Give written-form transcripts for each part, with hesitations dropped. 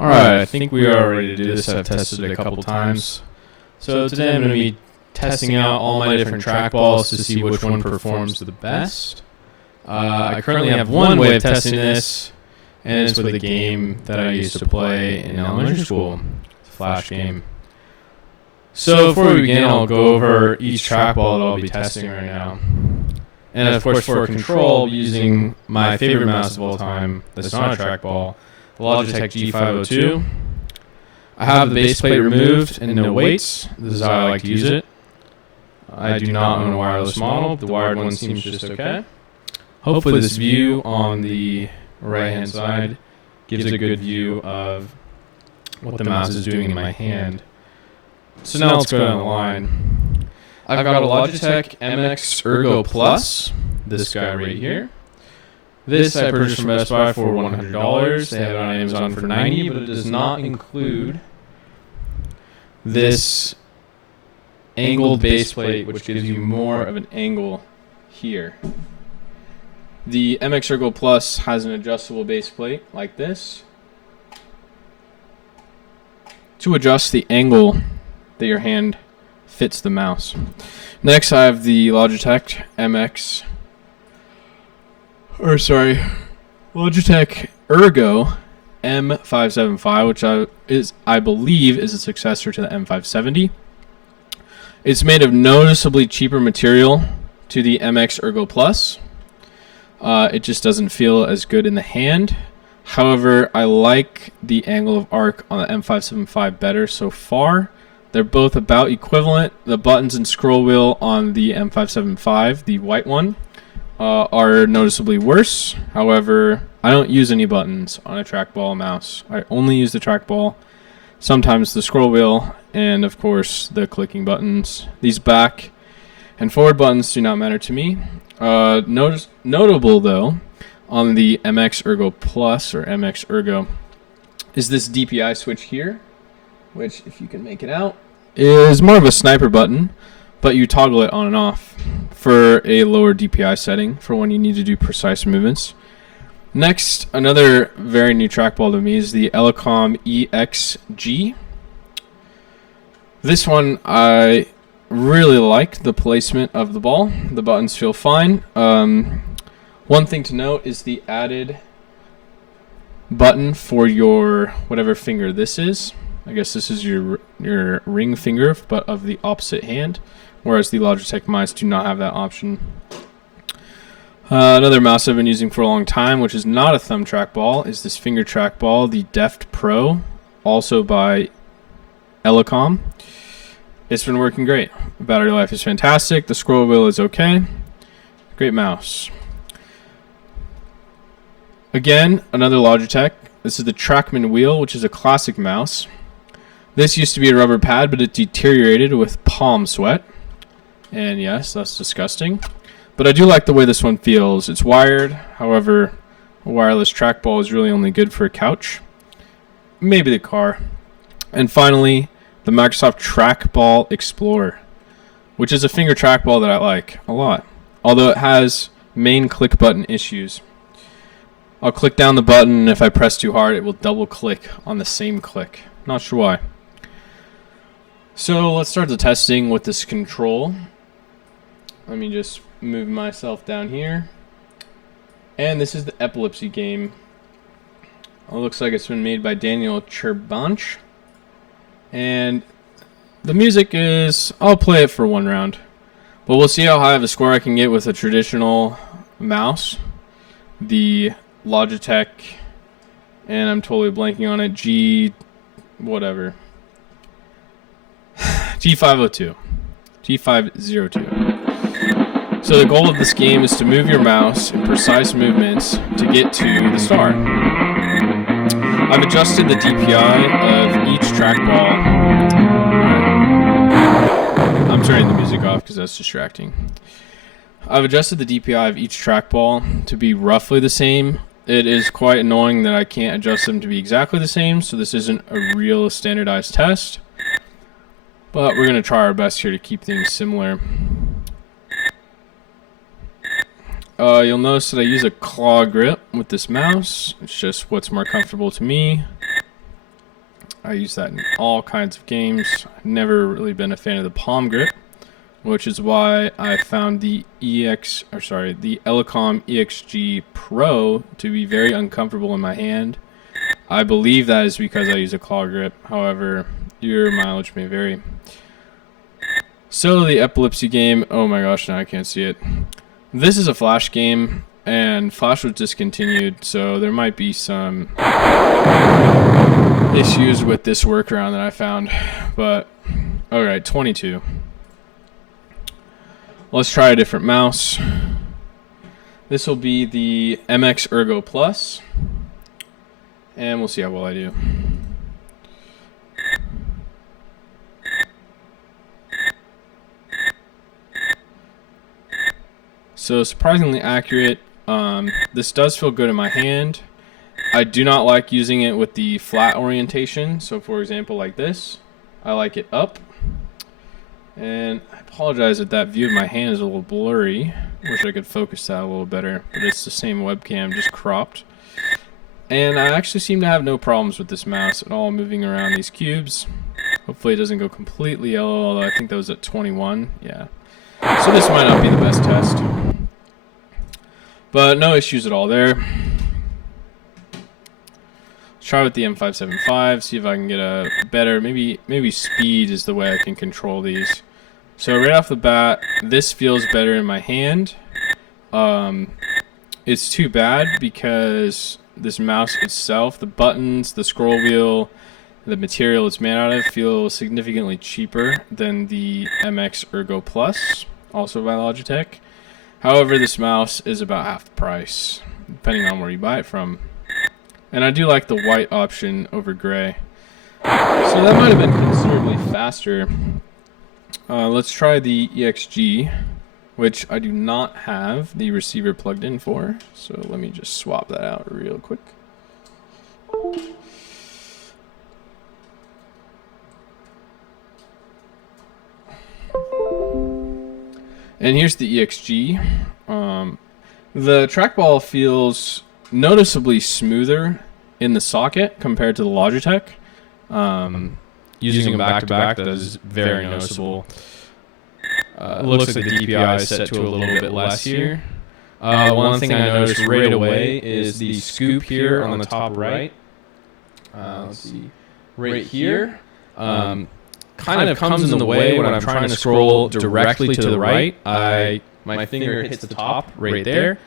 Alright, I think we are ready to do this. I've tested it a couple times. So today I'm going to be testing out all my different trackballs to see which one performs the best. I currently have one way of testing this, and it's with a game that I used to play in elementary school. It's a flash game. So before we begin, I'll go over each trackball that I'll be testing right now. And of course, for control, I'll be using my favorite mouse of all time that's not a trackball, the Logitech G502. I have the base plate removed and no weights. This is how I like to use it. I do not own a wireless model. The wired one seems just okay. Hopefully this view on the right hand side gives a good view of what the mouse is doing in my hand. So now let's go down the line. I've got a Logitech MX Plus, this guy right here. This I purchased from Best Buy for $100. They have it on Amazon for $90, but it does not include this angled base plate, which gives you more of an angle here. The MX Plus has an adjustable base plate like this to adjust the angle that your hand fits the mouse. Next, I have the Logitech Logitech Ergo M575, which I believe is a successor to the M570. It's made of noticeably cheaper material to the MX Ergo Plus. It just doesn't feel as good in the hand. However, I like the angle of arc on the M575 better so far. They're both about equivalent. The buttons and scroll wheel on the M575, the white one, are noticeably worse. However, I don't use any buttons on a trackball mouse. I only use the trackball, sometimes the scroll wheel, and of course the clicking buttons. These back and forward buttons do not matter to me. Notable though, on the MX Ergo Plus or MX Ergo, is this DPI switch here, which, if you can make it out, is more of a sniper button, but you toggle it on and off for a lower DPI setting for when you need to do precise movements. Next, another very new trackball to me is the Elecom EX-G. This one, I really like the placement of the ball. The buttons feel fine. One thing to note is the added button for your whatever finger this is. I guess this is your ring finger, but of the opposite hand, whereas the Logitech mice do not have that option. Another mouse I've been using for a long time, which is not a thumb trackball, is this finger trackball, the Deft Pro, also by Elecom. It's been working great. The battery life is fantastic. The scroll wheel is okay. Great mouse. Again, another Logitech. This is the Trackman Wheel, which is a classic mouse. This used to be a rubber pad, but it deteriorated with palm sweat. And yes, that's disgusting. But I do like the way this one feels. It's wired. However, a wireless trackball is really only good for a couch. Maybe the car. And finally, the Microsoft Trackball Explorer, which is a finger trackball that I like a lot. Although it has main click button issues. I'll click down the button, and if I press too hard, it will double click on the same click. Not sure why. So let's start the testing with this control. Let me just move myself down here. And this is the Epilepsy game. It looks like it's been made by Daniel Cherbanch. And the music is, I'll play it for one round. But we'll see how high of a score I can get with a traditional mouse. The Logitech, and I'm totally blanking on it, G502. So the goal of this game is to move your mouse in precise movements to get to the star. I've adjusted the DPI of each trackball. I'm turning the music off because that's distracting. I've adjusted the DPI of each trackball to be roughly the same. It is quite annoying that I can't adjust them to be exactly the same, so this isn't a real standardized test. But we're going to try our best here to keep things similar. You'll notice that I use a claw grip with this mouse. It's just what's more comfortable to me. I use that in all kinds of games. I've never really been a fan of the palm grip, which is why I found the the Elecom EXG Pro to be very uncomfortable in my hand. I believe that is because I use a claw grip. However, your mileage may vary. So the epilepsy game, oh my gosh, now I can't see it. This is a Flash game, and Flash was discontinued, so there might be some issues with this workaround that I found. But, alright, 22. Let's try a different mouse. This will be the MX Ergo Plus, and we'll see how well I do. So surprisingly accurate. This does feel good in my hand. I do not like using it with the flat orientation. So for example, like this, I like it up. And I apologize that that view of my hand is a little blurry. Wish I could focus that a little better, but it's the same webcam, just cropped. And I actually seem to have no problems with this mouse at all moving around these cubes. Hopefully it doesn't go completely yellow, although I think that was at 21. Yeah. So this might not be the best test. But no issues at all there. Let's try with the M575, see if I can get a better, maybe speed is the way I can control these. So right off the bat, this feels better in my hand. It's too bad because this mouse itself, the buttons, the scroll wheel, the material it's made out of feel significantly cheaper than the MX Ergo Plus, also by Logitech. However, this mouse is about half the price, depending on where you buy it from. And I do like the white option over gray. So that might have been considerably faster. Let's try the EXG, which I do not have the receiver plugged in for. So let me just swap that out real quick. And here's the EXG. The trackball feels noticeably smoother in the socket compared to the Logitech. Using them back to back, that is very noticeable. It looks like the DPI is set to a little bit less here. One thing I noticed right away is the scoop here on the top right. Let's see, right here. Kind of comes in the way when I'm trying to scroll directly to the right. My finger hits the top right there.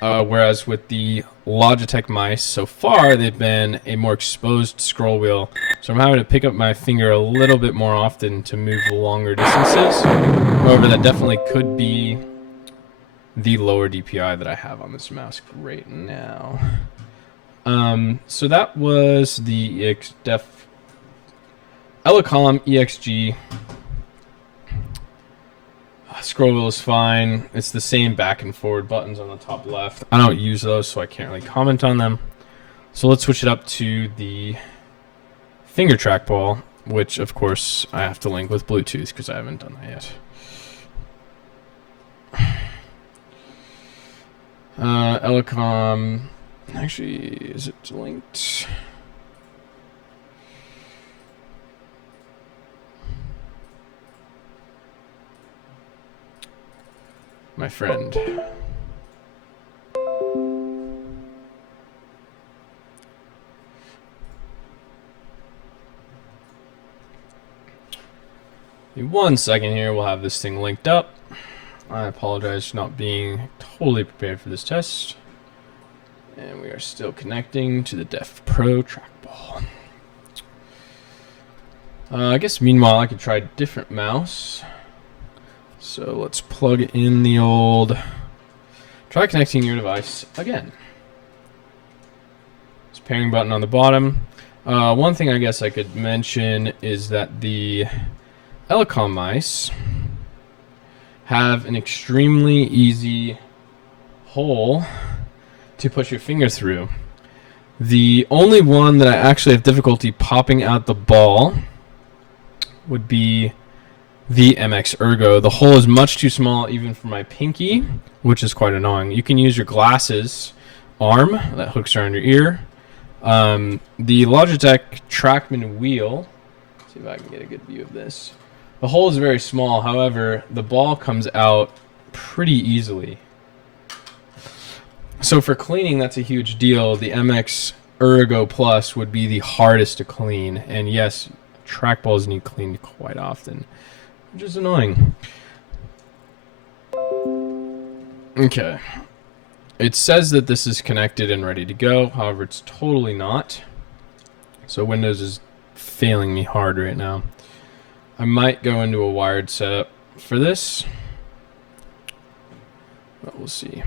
Whereas with the Logitech mice, so far they've been a more exposed scroll wheel. So I'm having to pick up my finger a little bit more often to move longer distances. However, that definitely could be the lower DPI that I have on this mouse right now. So that was the Elecom EXG. Scroll wheel is fine. It's the same back and forward buttons on the top left. I don't use those, so I can't really comment on them. So let's switch it up to the finger trackball, which of course I have to link with Bluetooth because I haven't done that yet. Elecom, actually, is it linked? My friend. In 1 second here, we'll have this thing linked up. I apologize for not being totally prepared for this test. And we are still connecting to the Deft Pro trackball. I guess meanwhile I could try a different mouse. So let's plug in the old, try connecting your device again. This pairing button on the bottom. One thing I guess I could mention is that the Elecom mice have an extremely easy hole to push your finger through. The only one that I actually have difficulty popping out the ball would be the MX Ergo. The hole is much too small even for my pinky, which is quite annoying. You can use your glasses arm that hooks around your ear The Logitech Trackman Wheel. Let's see if I can get a good view of this. The hole is very small, however, the ball comes out pretty easily. So for cleaning, that's a huge deal. The MX Ergo Plus would be the hardest to clean. And yes, trackballs need cleaned quite often, which is annoying. Okay. It says that this is connected and ready to go. However, it's totally not. So Windows is failing me hard right now. I might go into a wired setup for this, but we'll see.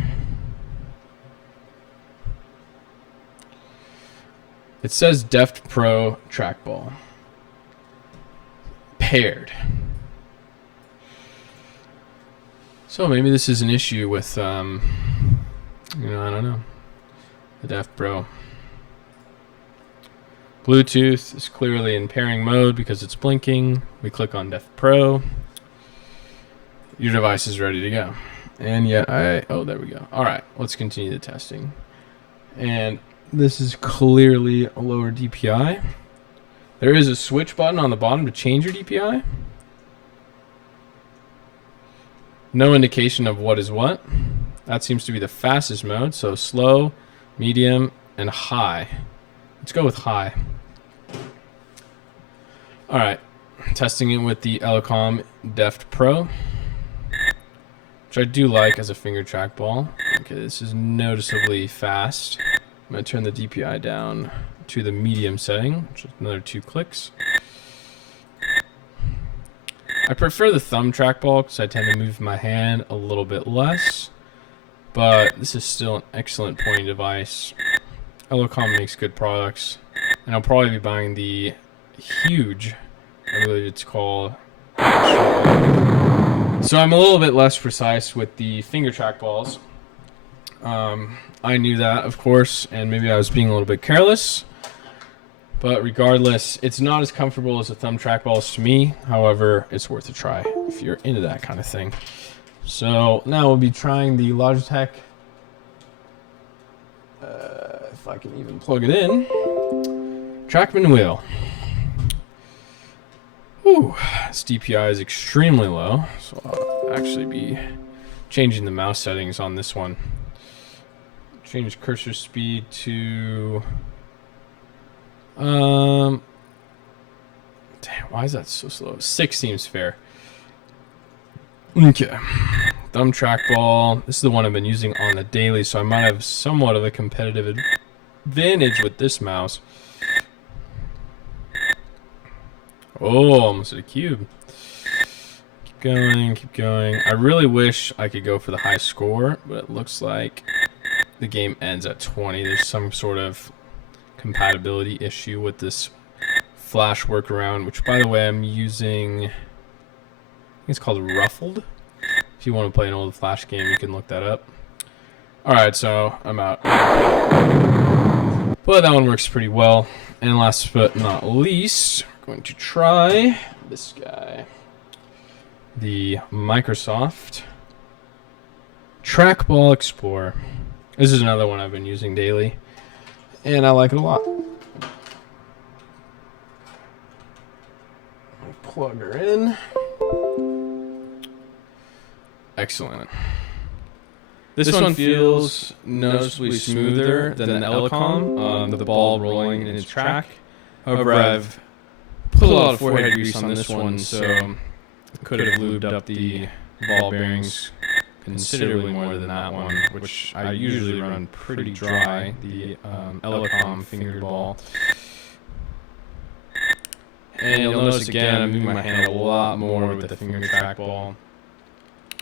It says Deft Pro trackball paired. So maybe this is an issue with, I don't know, the Deft Pro. Bluetooth is clearly in pairing mode because it's blinking. We click on Deft Pro. Your device is ready to go. And yet oh, there we go. All right, let's continue the testing. And this is clearly a lower DPI. There is a switch button on the bottom to change your DPI. No indication of what is what. That seems to be the fastest mode. So slow, medium, and high. Let's go with high. All right, testing it with the Elecom Deft Pro, which I do like as a finger trackball. Okay, this is noticeably fast. I'm going to turn the DPI down to the medium setting, which is another 2 clicks. I prefer the thumb trackball because I tend to move my hand a little bit less, but this is still an excellent pointing device. Elecom makes good products, and I'll probably be buying the huge, I believe it's called. So I'm a little bit less precise with the finger trackballs. I knew that, of course, and maybe I was being a little bit careless. But regardless, it's not as comfortable as the thumb trackballs to me. However, it's worth a try if you're into that kind of thing. So now we'll be trying the Logitech. If I can even plug it in. Trackman Wheel. Ooh, this DPI is extremely low, so I'll actually be changing the mouse settings on this one. Change cursor speed to damn, why is that so slow? 6 seems fair. Okay. Thumb trackball. This is the one I've been using on the daily, so I might have somewhat of a competitive advantage with this mouse. Oh, almost at a cube. Keep going, keep going. I really wish I could go for the high score, but it looks like the game ends at 20. There's some sort of compatibility issue with this flash workaround, which, by the way, I'm using. I think it's called Ruffled. If you want to play an old flash game, you can look that up. Alright, so I'm out. But that one works pretty well. And last but not least, we're going to try this guy. The Microsoft Trackball Explorer. This is another one I've been using daily, and I like it a lot. Plug her in. Excellent. This one feels noticeably smoother than the Elecom, the ball rolling in its track. However, I've put a lot of forehead grease on this one, so I could have lubed up the ball bearings considerably more than that one, which I usually run pretty dry, the Elecom fingered ball. And you'll notice again, I'm moving my hand a lot more with the finger trackball,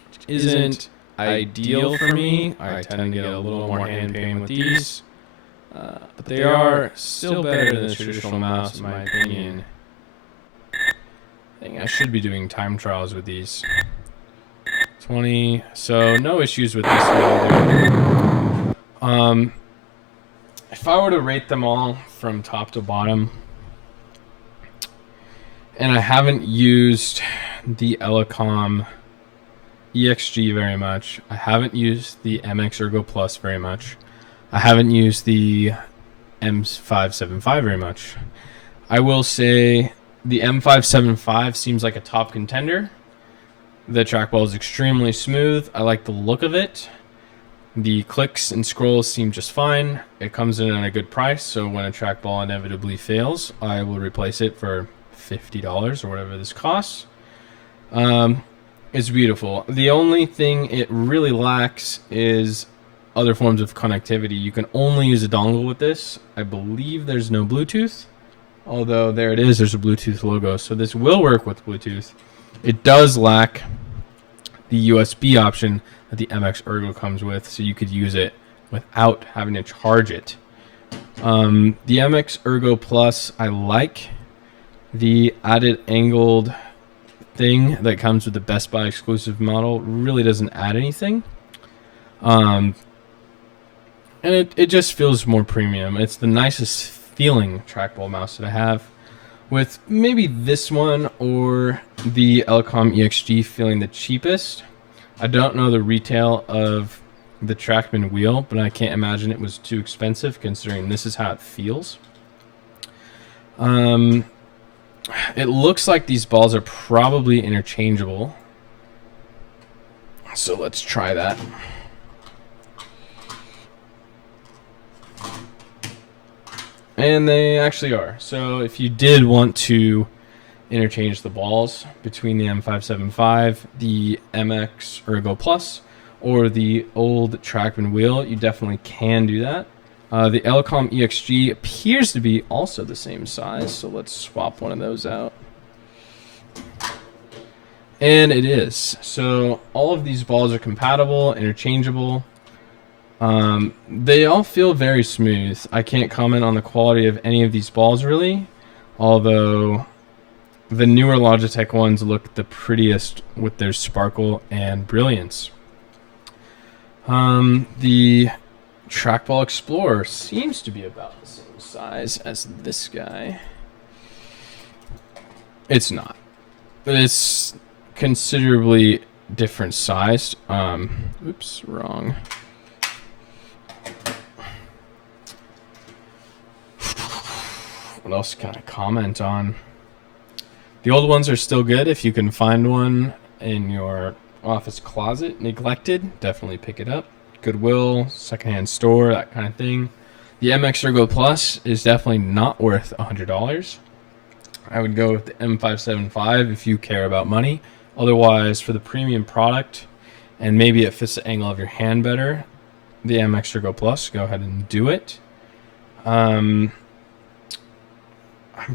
which isn't ideal for me. I tend to get a little more hand pain with these, but they are still better than the traditional mouse in my opinion. I think I should be doing time trials with these. 20, so no issues with this one either. If I were to rate them all from top to bottom, and I haven't used the Elecom EXG very much, I haven't used the MX Ergo Plus very much, I haven't used the M575 very much. I will say the M575 seems like a top contender. The trackball is extremely smooth. I like the look of it. The clicks and scrolls seem just fine. It comes in at a good price, so when a trackball inevitably fails, I will replace it for $50 or whatever this costs. It's beautiful. The only thing it really lacks is other forms of connectivity. You can only use a dongle with this. I believe there's no Bluetooth, although there it is. There's a Bluetooth logo, so this will work with Bluetooth. It does lack the USB option that the MX Ergo comes with, so you could use it without having to charge it. The MX Ergo Plus, I like the added angled thing that comes with the Best Buy exclusive model. Really doesn't add anything. And it just feels more premium. It's the nicest feeling trackball mouse that I have, with maybe this one or the Elecom EXG feeling the cheapest. I don't know the retail of the Trackman Wheel, but I can't imagine it was too expensive considering this is how it feels. It looks like these balls are probably interchangeable, so let's try that. And they actually are. So if you did want to interchange the balls between the M575, the MX Ergo Plus, or the old Trackman Wheel, you definitely can do that. The Elecom EXG appears to be also the same size, so let's swap one of those out. And it is. So all of these balls are compatible, interchangeable. They all feel very smooth. I can't comment on the quality of any of these balls really, although the newer Logitech ones look the prettiest with their sparkle and brilliance. The Trackball Explorer seems to be about the same size as this guy. It's not, but it's considerably different sized. Oops, wrong. What else can I comment on? The old ones are still good. If you can find one in your office closet neglected, definitely pick it up. Goodwill, secondhand store, that kind of thing. The MX Ergo Plus is definitely not worth $100. I would go with the M575 if you care about money. Otherwise, for the premium product, and maybe it fits the angle of your hand better, the MX Ergo Plus, go ahead and do it. I'm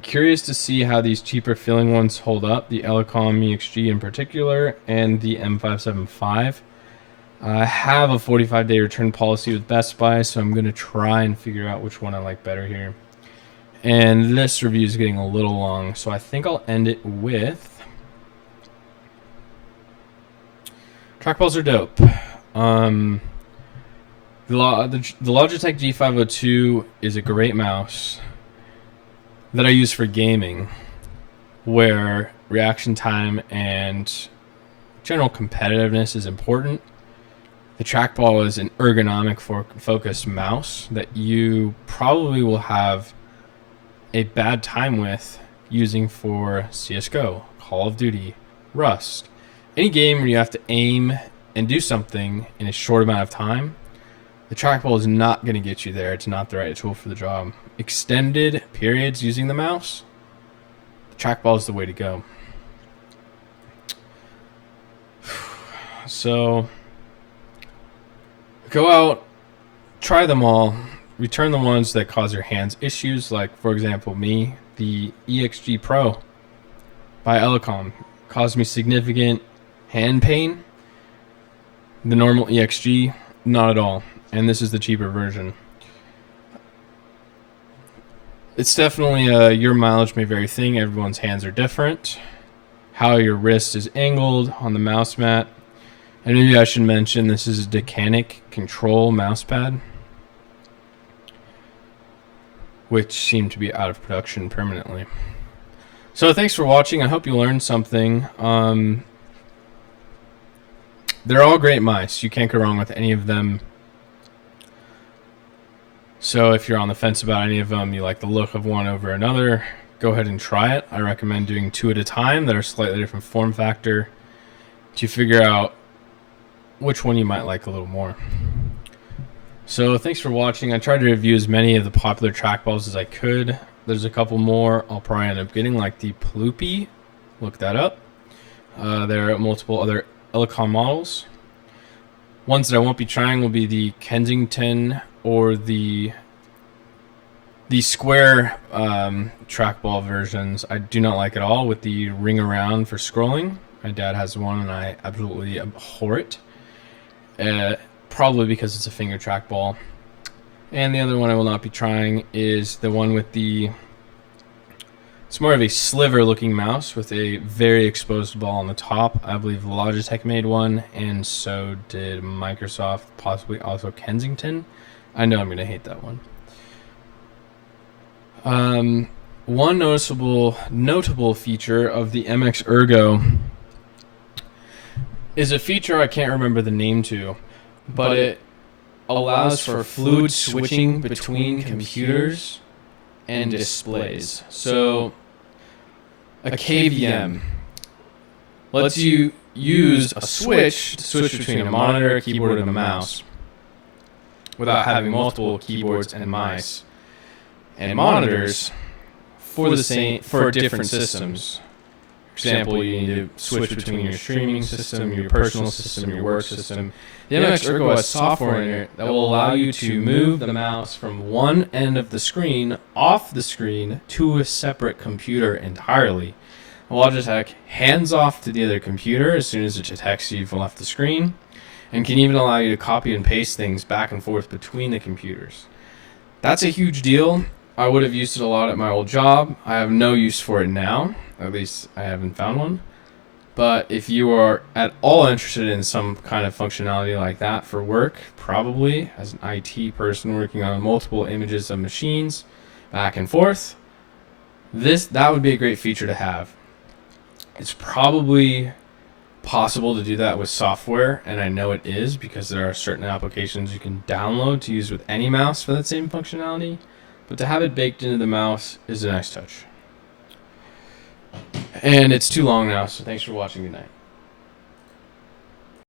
curious to see how these cheaper feeling ones hold up, the Elecom EXG in particular, and the M575. I have a 45-day return policy with Best Buy, so I'm going to try and figure out which one I like better here. And this review is getting a little long, so I think I'll end it with... Trackballs are dope. The Logitech G502 is a great mouse that I use for gaming, where reaction time and general competitiveness is important. The trackball is an ergonomic focused mouse that you probably will have a bad time with using for CSGO, Call of Duty, Rust. Any game where you have to aim and do something in a short amount of time, the trackball is not going to get you there. It's not the right tool for the job. Extended periods using the mouse, the trackball is the way to go. So go out, try them all, return the ones that cause your hands issues, like for example me, the EXG Pro by Elecom caused me significant hand pain. The normal EXG, not at all, and this is the cheaper version. It's definitely your mileage may vary thing. Everyone's hands are different. How your wrist is angled on the mouse mat. And maybe I should mention this is a Decanic Control mouse pad, which seem to be out of production permanently. So thanks for watching. I hope you learned something. They're all great mice. You can't go wrong with any of them. So if you're on the fence about any of them, you like the look of one over another, go ahead and try it. I recommend doing 2 at a time that are slightly different form factor to figure out which one you might like a little more. So thanks for watching. I tried to review as many of the popular trackballs as I could. There's a couple more I'll probably end up getting, like the Ploopy. Look that up. There are multiple other Elecom models. Ones that I won't be trying will be the Kensington or the square trackball versions. I do not like at all with the ring around for scrolling. My dad has one and I absolutely abhor it. Probably because it's a finger trackball. And the other one I will not be trying is the one with the... It's more of a sliver looking mouse with a very exposed ball on the top. I believe Logitech made one, and so did Microsoft, possibly also Kensington. I know I'm going to hate that one. One notable feature of the MX Ergo is a feature I can't remember the name to, but it allows for fluid switching between computers and displays. So a KVM lets you use a switch to switch between a monitor, a keyboard, and a mouse without having multiple keyboards and mice and monitors for different systems. For example, you need to switch between your streaming system, your personal system, your work system. The MX Ergo has software in it that will allow you to move the mouse from one end of the screen off the screen to a separate computer entirely. Logitech hands off to the other computer as soon as it detects you've left the screen, and can even allow you to copy and paste things back and forth between the computers. That's a huge deal. I would have used it a lot at my old job. I have no use for it now. At least I haven't found one. But if you are at all interested in some kind of functionality like that for work, probably as an IT person working on multiple images of machines back and forth, that would be a great feature to have. It's probably possible to do that with software, and I know it is because there are certain applications you can download to use with any mouse for that same functionality. But to have it baked into the mouse is a nice touch. And it's too long now, so thanks for watching. Good night.